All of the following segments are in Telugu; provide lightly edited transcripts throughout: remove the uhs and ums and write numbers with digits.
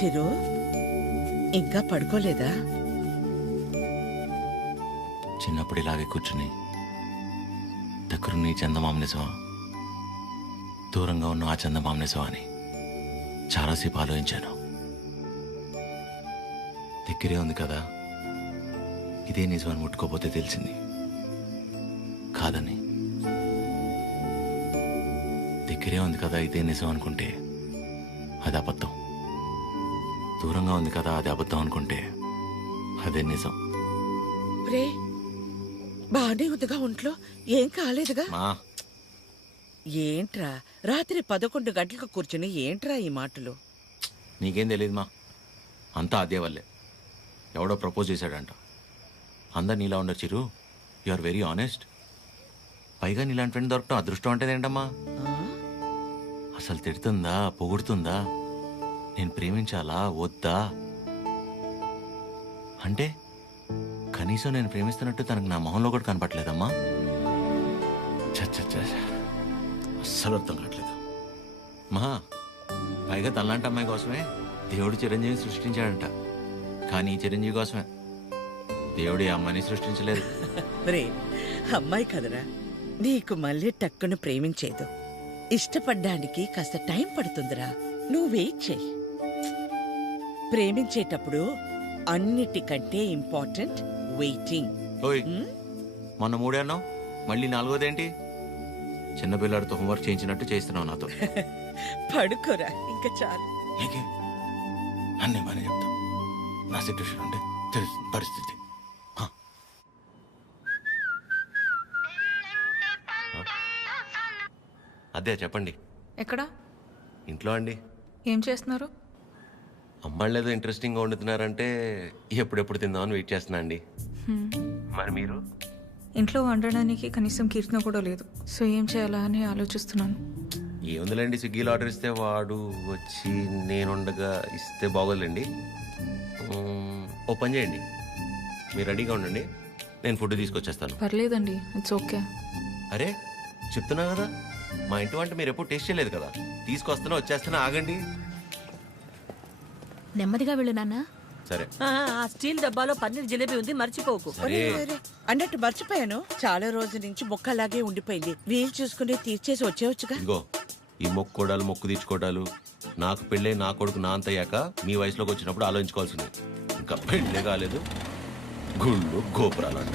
చిరు ఇంకా పడుకోలేదా? చిన్నప్పుడు ఇలాగే కూర్చుని దగ్గరున్న ఈ చందమామ నిజమా, దూరంగా ఉన్న ఆ చందమామ నిజమా అని చాలాసేపు ఆలోచించాను. దగ్గరే ఉంది కదా, ఇదే నిజమని ముట్టుకోపోతే తెలిసింది కాదని. దగ్గరే ఉంది కదా ఇదే నిజం అనుకుంటే అది అబద్ధం, దూరంగా ఉంది కదా అది అబద్ధం అనుకుంటే అదే నిజం. రే బానే ఉందిగా ఒంట్లో, ఏం కాలేదుగా? మా ఏంట్రా రాత్రి 11 గంటలకు కూర్చుని ఏంట్రా ఈ మాటలు? నీకేం తెలియదు మా, అంతా అదే వల్లే. ఎవడో ప్రపోజ్ చేశాడంట. అందరు నీలా ఉండరు చిరు, యు ఆర్ వెరీ ఆనెస్ట్. పైగా నీలాంటి ఫ్రెండ్ దొరకటం అదృష్టం అంటే ఏంటమ్మా? ఆ? అసలు తిడుతుందా పొగుడుతుందా, నేను ప్రేమించాలా వద్దా అంటే కనీసం నేను ప్రేమిస్తున్నట్టు తనకు నా మొహంలో కూడా కనపట్లేదమ్మా. చచ్చ అస్సలు అర్థం కావట్లేదు మా. పైగా తనలాంటి అమ్మాయి కోసమే దేవుడు చిరంజీవిని సృష్టించాడంట. కానీ ఈ చిరంజీవి కోసమే దేవుడు ఈ అమ్మాయిని సృష్టించలేదు. రే అమ్మాయి కదరా, నీకు మళ్ళీ టక్కును ప్రేమించేదు. ఇష్టపడ్డానికి కాస్త టైం పడుతుందిరా, నువ్వు వెయిట్ చెయ్యి. ప్రేమించేటప్పుడు అన్నిటికంటే ఇంపార్టెంట్ వెయిటింగ్. ఓయ్ మొన్న 3 అన్నావు, మళ్ళీ 4వదేంటి? చిన్నపిల్లాడితో హోంవర్క్ చేయించినట్టు చేస్తున్నావు నాతో. పడుకోరా ఇంకా చాలు. నీకే అన్నీ బాగానే చెప్తాం, నా సిట్యుయేషన్ అంటే తెలుస్తుంది పరిస్థితి. హ. అదే చెప్పండి. ఎక్కడ? ఇంట్లో అండి. ఏం చేస్తున్నారు? అమ్మాళ్ళు ఏదో ఇంట్రెస్టింగ్గా వండుతున్నారంటే ఎప్పుడెప్పుడు తిందామని వెయిట్ చేస్తున్నా అండి. మరి మీరు? ఇంట్లో వండడానికి కనీసం కీర్తన కూడా లేదు, సో ఏం చేయాలా అని ఆలోచిస్తున్నాను. ఏముందిలేండి, స్విగ్గీలో ఆర్డర్ ఇస్తే వాడు వచ్చి నేనుండగా ఇస్తే బాగోదులేండి. ఓ పని చేయండి, మీరు రెడీగా ఉండండి, నేను ఫుడ్ తీసుకొచ్చేస్తాను. పర్లేదండి, ఇట్స్ ఓకే. అరే చెప్తున్నా కదా, మా ఇంటి వంట మీరు ఎప్పుడు టేస్ట్ చేయలేదు కదా, తీసుకొస్తున్నా వచ్చేస్తున్నా, ఆగండి. నెమ్మదిగా వెళ్ళు నాన్న. సరే. ఆ స్టీల్ డబ్బాలో పన్నీర్ జిలేబీ ఉంది, మర్చిపోకు. సరే. అన్నట్టు మర్చిపోయాను, చాలా రోజుల నుంచి మొక్క అలాగే ఉండిపోయింది. వీలు చూసుకుని తీర్చేసి వచ్చేవచ్చుగా. ఇదిగో ఈ మొక్కుకోడాలు మొక్కు తీర్చుకోవడాలు నాకు పెళ్ళే నా కొడుకు నా అంతయ్యాక మీ వయసులోకి వచ్చినప్పుడు ఆలోచించుకోవాల్సింది. ఇంకా పెళ్ళే కాలేదు, గుళ్ళు గోపురాలు అంట.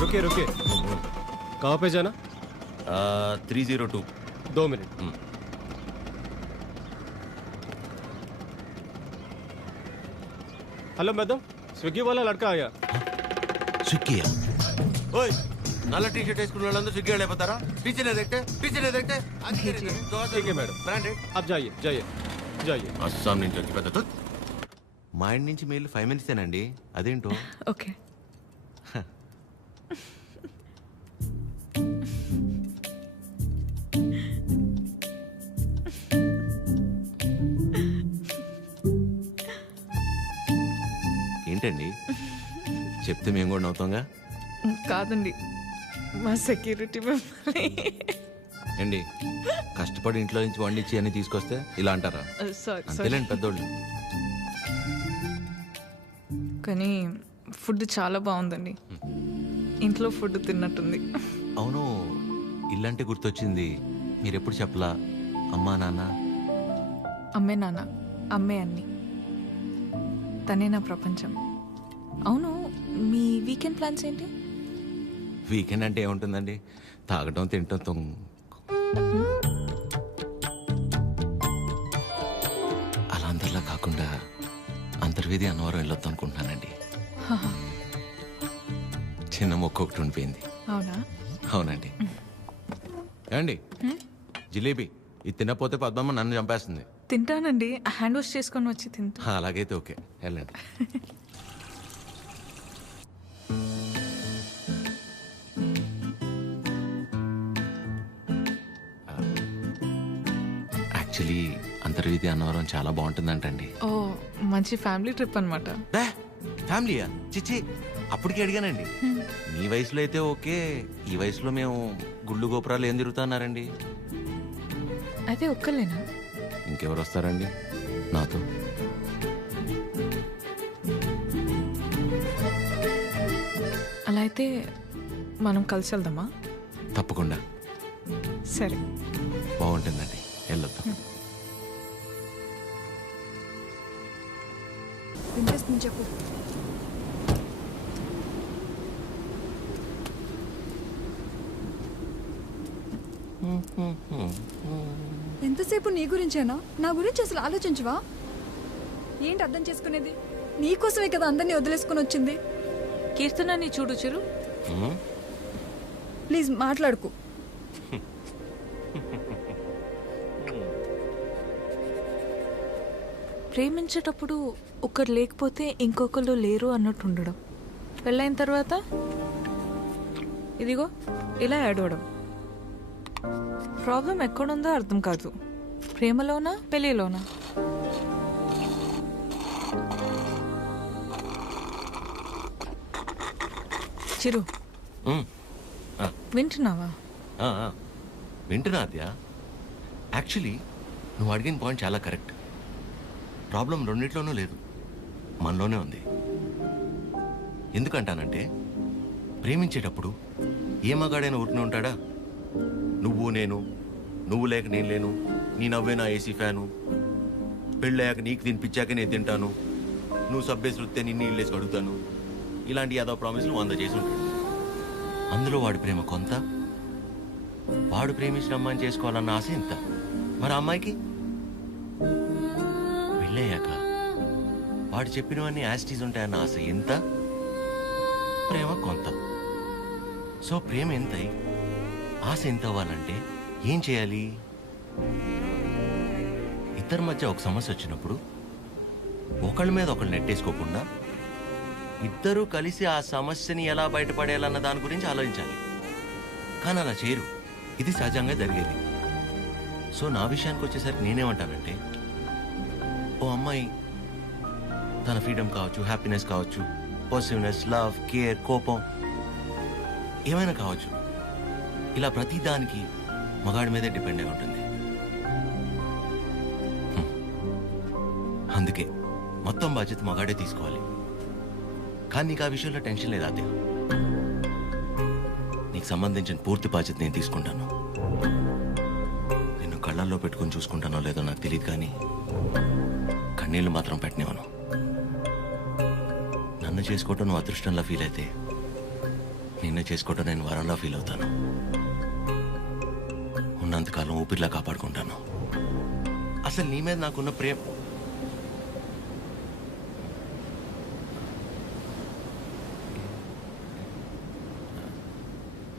रुकिए रुकिए, कहाँ पे जाना? 302. 2 मिनट. हेलो मैडम, स्विगी वाला लड़का आया. स्विगी? ओए నల్ల టీ షర్ట్ వేసుకున్న వాళ్ళందరూ స్విగ్గీ వాళ్ళు అయిపోతారా? పీछे देखते. ठीक है मैडम, బ్రాండెడ్. आप जाइए जाइए जाइए. అస్సాం నుంచి వచ్చి పెద్ద మా ఇంటి నుంచి మెయిల్ 5 మినిట్సేనండి, అదేంటో. ఓకే. ఏంటండి చెప్తే మేము కూడా నవ్వుతాంగా. కాదండి, మా సెక్యూరిటీ మిమ్మల్ని. ఏండి కష్టపడి ఇంట్లో నుంచి వండించి అన్ని తీసుకొస్తే ఇలా అంటారా? సారీ అంతేలేండి పెద్దోళ్ళు. కానీ ఫుడ్ చాలా బాగుందండి, ఇంట్లో ఫుడ్ తిన్నట్టుంది. అవును, ఇల్లంటే గుర్తొచ్చింది, మీరెప్పుడు చెప్పలా అమ్మా నాన్న? అమ్మే నాన్న, అమ్మే అన్ని, తనే నా ప్రపంచం. అవును, మీ వీకెండ్ ప్లాన్స్ ఏంటి? వీకెండ్ అంటే ఏముంటుందండి, తాగటం తినటం అలా అందరిలా కాకుండా అంతర్వేది అన్నవరం వెళ్ళొద్దు అనుకుంటున్నానండి. చిన్న మొక్క ఒకటి ఉండిపోయింది. అవునా? అవునండి. ఏమండి జిలేబీ ఇది తినకపోతే పద్మమ్మ నన్ను చంపేస్తుంది. తింటానండి, హ్యాండ్ వాష్ చేసుకొని వచ్చి తింటా. అలాగైతే ఓకే, వెళ్ళండి. యాక్చువల్లీ అంతర్వేది అన్నవరం చాలా బాగుంటుందంటండి. ఓ మంచి ఫ్యామిలీ ట్రిప్ అనమాట. ఫ్యామిలీయా? చిచ్చి, అప్పటికి అడిగానండి. మీ వయసులో అయితే ఓకే, ఈ వయసులో మేము గుళ్ళు గోపురాలు ఏం తిరుగుతున్నారండి? అయితే ఒక్కలేనా? ఇంకెవరు వస్తారండి నాతో? అలా అయితే మనం కలిసి వెళ్దామా? తప్పకుండా సరే. బాగుంటుందండి, వెళ్ళొద్దాం. వినిపిస్తుంది, చెప్పు. ఎంతసేపు నీ గురించేనా? నా గురించి అసలు ఆలోచించవా? ఏంటి అర్థం చేసుకునేది? నీకోసమే కదా అందరినీ వదిలేసుకుని వచ్చింది. కీర్తనని చూడు చిరు. ప్లీజ్ మాట్లాడుకు. ప్రేమించేటప్పుడు ఒకరు లేకపోతే ఇంకొకరు లేరు అన్నట్టు ఉండడం, పెళ్ళైన తర్వాత ఇదిగో ఇలా ఏడవడం. ప్రాబ్లం ఎక్కడుందో అర్థం కాదు, ప్రేమలోనా పెళ్ళిలోనా? చిరు, ఉమ్, ఆ, వింటున్నావా? ఆ, ఆ. వింటున్నా అద్య. యాక్చువల్లీ నువ్వు అడిగిన పాయింట్ చాలా కరెక్ట్. ప్రాబ్లం రెండిట్లోనూ లేదు, మనలోనే ఉంది. ఎందుకంటానంటే ప్రేమించేటప్పుడు ఏ మగాడైనా ఊరికనే ఉంటాడా? నువ్వు నేను, నువ్వు లేక నేను లేను, నీ నవ్వే నా ఏసీ ఫ్యాను, పెళ్ళయ్యాక నీకు తినిపించాక నేను తింటాను, నువ్వు సబ్బేసి వృత్తే నిన్ను ఇల్లేసి అడుగుతాను, ఇలాంటి యాదవ ప్రామిస్లు 100 చేసి ఉంటాడు. అందులో వాడి ప్రేమ కొంత, వాడు ప్రేమించిన అమ్మాయిని చేసుకోవాలన్న ఆశ ఇంత. మరి ఆ అమ్మాయికి వెళ్ళయ్యాక వాడు చెప్పినవన్నీ యాస్టీస్ ఉంటాయన్న ఆశ ఎంత, ప్రేమ కొంత. సో ప్రేమ ఎంతై ఆశ ఎంత అవ్వాలంటే ఏం చేయాలి? ఇద్దరి మధ్య ఒక సమస్య వచ్చినప్పుడు ఒకళ్ళ మీద ఒకళ్ళు నెట్టేసుకోకుండా ఇద్దరూ కలిసి ఆ సమస్యని ఎలా బయటపడేయాలన్న దాని గురించి ఆలోచించాలి. కానీ అలా చేయరు, ఇది సహజంగా జరిగేది. సో నా విషయానికి వచ్చేసరికి నేనేమంటానంటే, ఓ అమ్మాయి తన ఫ్రీడమ్ కావచ్చు, హ్యాపీనెస్ కావచ్చు, పాజిటివ్నెస్, లవ్, కేర్, కోపం ఏమైనా కావచ్చు, ఇలా ప్రతి దానికి మగాడి మీదే డిపెండ్ అయి ఉంటుంది. అందుకే మొత్తం బాధ్యత మగాడే తీసుకోవాలి. కానీ నీకు ఆ విషయంలో టెన్షన్ లేదా అదే? నీకు సంబంధించిన పూర్తి బాధ్యత నేను తీసుకుంటాను. నిన్ను కళ్ళల్లో పెట్టుకుని చూసుకుంటానో లేదో నాకు తెలియదు, కానీ కన్నీళ్లు మాత్రం పెట్టనివ్వను. నన్ను చేసుకోవటం నువ్వు అదృష్టంలా ఫీల్ అయితే, నిన్ను చేసుకోవటం నేను వరంలా ఫీల్ అవుతాను. ఉన్నంతకాలం ఊపిరిలా కాపాడుకుంటాను. అసలు నీ మీద నాకున్న ప్రేమ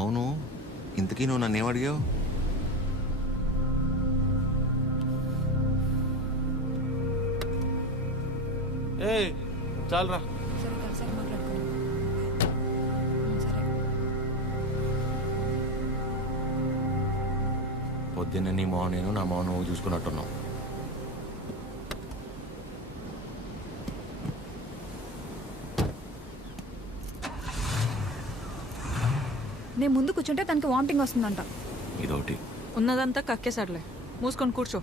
అవును. ఇంతకీ నువ్వు నన్ను ఏమడిగావు? ఏ చాలరా. సరే, కలిసి మాట్లాడుకుందాం. సరే. పొద్దున్న నీ మోహన్ నేను, నా మోహన్ నువ్వు చూసుకున్నట్టున్నావు. నేను ముందు కూర్చుంటే తనకి వామిటింగ్ వస్తుందంట. ఇదొకటి. ఉన్నదంతా కక్కేసాడులే, మూసుకొని కూర్చో.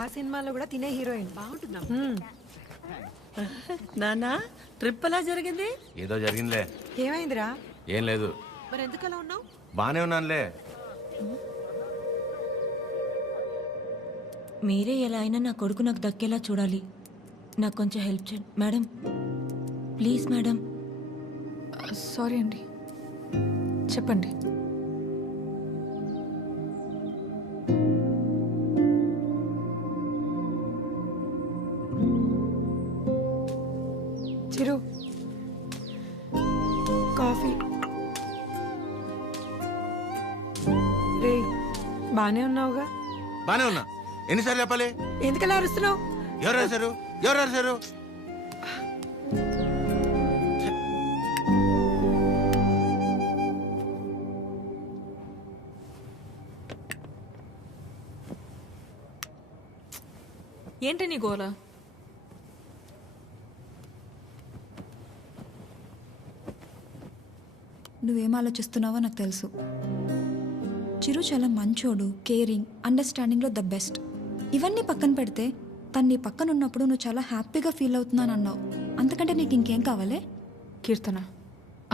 ఆ సినిమాలో కూడా తినే హీరోయిన్ బాగుంటుందా? నానా ట్రిప్ ఎలా జరిగింది? ఏదో జరిగిందిలే. ఏమైందిరా? ఏం లేదు, మరి ఎందుకు అలా ఉన్నావు? బానే ఉన్నానులే. మీరే ఎలా అయినా నా కొడుకు నాకు దక్కేలా చూడాలి. నాకు కొంచెం హెల్ప్ చేయండి మేడం, ప్లీజ్ మేడం. సారీ అండి, చెప్పండి. చిరు, కాఫీ. రే, బానే ఉన్నావుగా? బానే ఉన్నా. ఎన్నిసార్లు చెప్పాలి? ఎందుకలా అరుస్తున్నావు? ఎవరు రాశారు? ఎవరు రాశారు? ఏంటి నీ గోల? నువ్వేం ఆలోచిస్తున్నావో నాకు తెలుసు. చిరు చాలా మంచోడు, కేరింగ్, అండర్స్టాండింగ్లో ద బెస్ట్. ఇవన్నీ పక్కన పెడితే తను నీ పక్కన ఉన్నప్పుడు నువ్వు చాలా హ్యాపీగా ఫీల్ అవుతున్నాను అన్నావు. అంతకంటే నీకు ఇంకేం కావాలే? కీర్తన,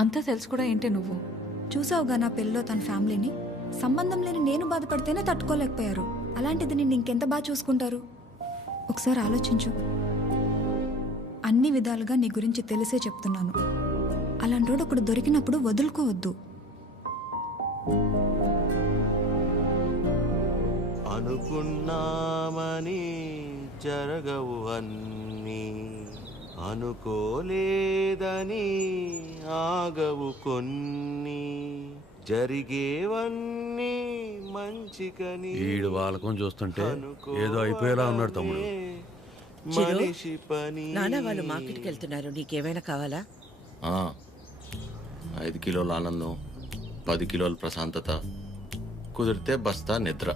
అంతా తెలుసు కూడా ఏంటి నువ్వు? చూసావుగా నా పెళ్ళిలో తన ఫ్యామిలీని. సంబంధం లేని నేను బాధపడితేనే తట్టుకోలేకపోయారు. అలాంటిది నిన్ను ఇంకెంత బాగా చూసుకుంటారు? ఒకసారి ఆలోచించు. అన్ని విధాలుగా నీ గురించి తెలిసే చెప్తున్నాను. అలాంటి వాడు ఒకడు దొరికినప్పుడు వదులుకోవద్దు. అనుకున్నామని జరగవు అన్నీ, అనుకోలేదని ఆగవు కొన్ని, జరిగేవన్నీ మంచికని. ఈడు వాళ్ళకం చూస్తుంటే ఏదో అయిపోయేలా ఉన్నాడు తమ్ముడు. మనిషి పని. నాన్న వాళ్ళు మార్కెట్కి వెళ్తున్నారు, నీకేమైనా కావాలా? 5 కిలోల ఆనందం, 10 కిలోల ప్రశాంతత, కుదిరితే బస్తా నిద్ర.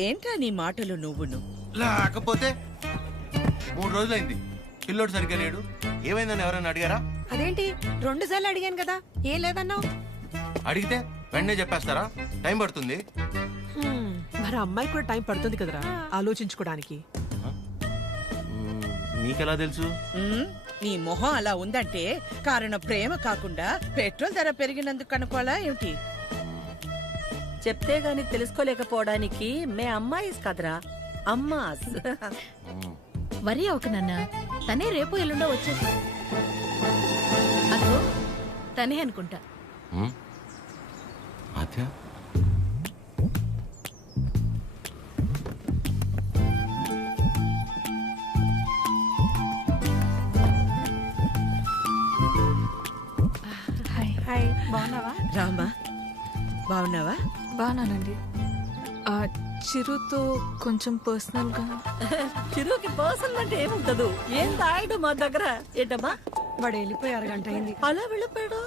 ఏంట్రా నీ మాటలు నువ్వును? లేకపోతే 3 రోజులైంది పిల్లోడు సరిగ్గా లేడు. ఏమైందని ఎవరైనా అడిగారా? అదేంటి 2 సార్లు అడిగాను కదా, ఏం లేదన్నావు. అడిగితే వెంటనే చెప్పేస్తారా? టైం పడుతుంది. మరి అమ్మాయి కూడా టైం పడుతుంది కదరా ఆలోచించుకోవడానికి. మీకెలా తెలుసు? నీ మొహం అలా ఉందంటే కారణం ప్రేమ కాకుండా పెట్రోల్ ధర పెరిగినందుకు అనుకోవాలా ఏమిటి? చెప్తే గాని తెలుసుకోలేకపోవడానికి మే అమ్మాయిస్ కదరా, అమ్మాస్. వరి ఒక నాన్న, తనే రేపు ఎల్లుండో వచ్చేసి. అదో తనే అనుకుంటా. ఆద్య, హాయ్, బాగున్నావా? రామా, బాగున్నావా? బాగున్నానండి. చిరుతో కొంచెం పర్సనల్గా. చిరుకి పర్సనల్ అంటే ఏముంటదు? ఏం తాగడు మా దగ్గర. ఏంటమ్మా వాడు వెళ్ళిపోయి 6 గంట అయింది. అలా వెళ్ళిపోయాడు?